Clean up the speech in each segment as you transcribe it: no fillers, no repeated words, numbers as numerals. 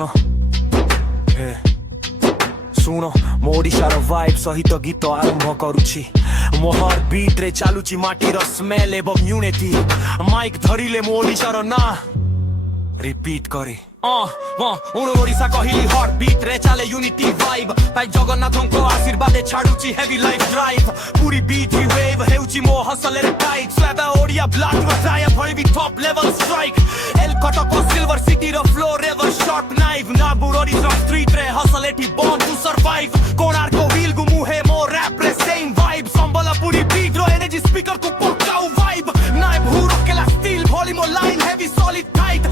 ଶୁଣ ଶୁଣ ମୋ ଓଡ଼ିଶାର ଭାଇବ୍ ସହିତ ଗୀତ ଆରମ୍ଭ କରୁଛି ମୋ ହଟ୍ ବିଟ୍ ରେ ଚାଲୁଛି ମାଟିର ସ୍ମେଲ୍ ଏବଂ ୟୁନିଟି ମାଇକ୍ ଧରିଲେ ମୋ ଓଡ଼ିଶାର ନାଁ ରିପିଟ୍ କରେ ଓଡ଼ିଶା କହିଲି ହଟ୍ ବିଟ୍ ରେ ଚାଲେ ୟୁନିଟି ଭାଇବ୍ ଭାଇ ଜଗନ୍ନାଥଙ୍କ ଆଶୀର୍ବାଦେ ଛାଡୁଛି heavy life drive Puri beat wave ହେଉଛି ମୋ ହସଲରେ ଟାଇଟ୍ ସ୍ୱାଦ ଓଡ଼ିଆ ବ୍ଲଡ୍ ବଜାୟ ଭଳିବି ଟପ୍ ଲେଭେଲ୍ ଷ୍ଟ୍ରାଇକ୍ ଏଲ୍ କଟକ ସିଲଭର ସିଟିର ଫ୍ଲୋ ରେଭର୍ ସର୍ଟ ନାଇଭ୍ ନାବୁର ଓଡ଼ିଶା ଷ୍ଟ୍ରିଟ୍ ରେ ହସଲ ଏଠି born to survive Konark wheel କୁ ମୁହେ ମୋ ରାପ୍ ରେ ସେମ୍ ଭାଇବ୍ ସମ୍ବଲପୁରୀ ବିଟ୍ ର ଏନର୍ଜି ସ୍ପିକର କୁ ପକାଉ ଭାଇବ୍ ନାଇଭ୍ ହୁରକେଲା ଷ୍ଟିଲ୍ ଭଳି ମୋ line heavy solid tight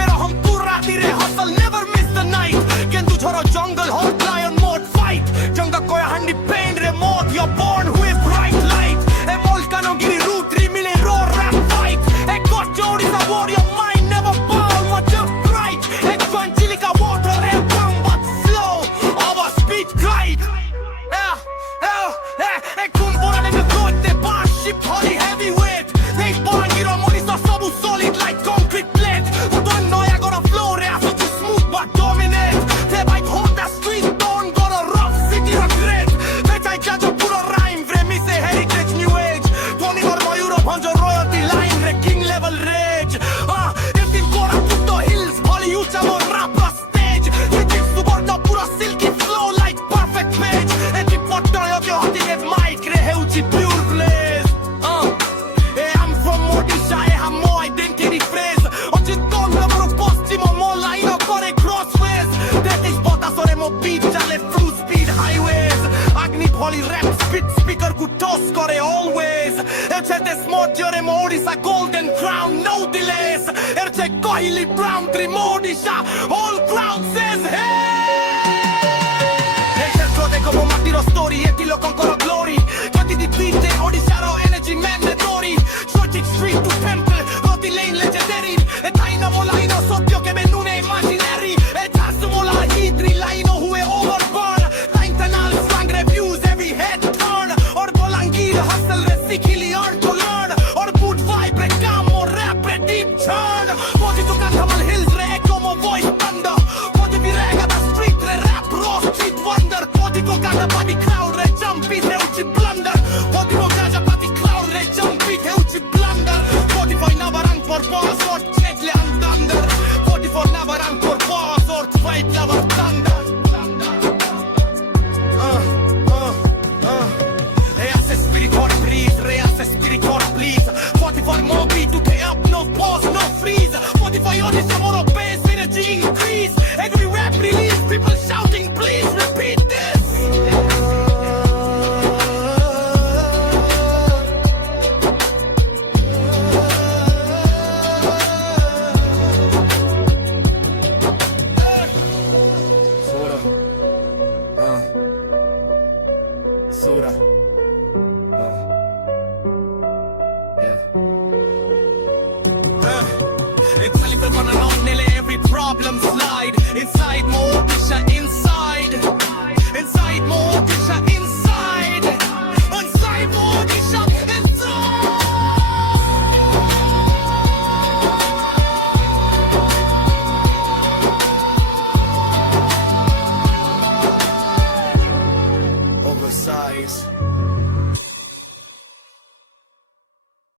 Berhampur ରାତିରେ hustle never miss the night Kendujhar jungle hot lion mode fight Janga Kalahandi pain re mode you're born with bright light E Balangir root rimile raw rap fight E Cuttack Odisha warrior mind never bow much of bright E Chilika water e come but slow our speed glide E kumporane me koitte ship holy heavyweight Ei Balangir monista sabu solid like concrete plate Rayagada flow re asu smooth but dominate Te bite hold the street don't got a rough city regret Betai judge pura rhyme vre mise heritage new age Tony Varma Europe hanjo royalty line re king level rage Eftin Koraput hills holy Odisha Mo stage Te suborna pura silky flow like perfect page Eti potta yo ke hoti mic re heuchi pure blaze I'm from Odisha I have more identity phrase beat chale full speed highways agni bholi rap spit speaker ku toss kore always erchete smart jore mo Odisha golden crown no delays erche kahili brown tri Odisha all crowd says hey erche dekho mo matiro story eti lokonkor glory jodi di beat e Odisha ro energy mandatory Cuttack street to temple roti lane legendary e taina molaino sotio ke benune imaginary e tasu mola hitri line Sikili earn to learn or put vibe come or rap deep turn Poti to Kamal hills re echo mo voice thunder Poti vi Rayagada street re rap raw street wonder Poti ko kada pati crowd re jump beat heuchi blunder Poti ko kada pati crowd re jump beat heuchi blunder Poti for navarang por boss or chetle and thunder Poti for navarang por boss or fight lover thunder Spirit please 44 more beat to pay up no pause no freeze 45 Odisha Mo bass energy increase every rap release people shouting please repeat this Sura It's a little nele every problem slide inside Mo Odisha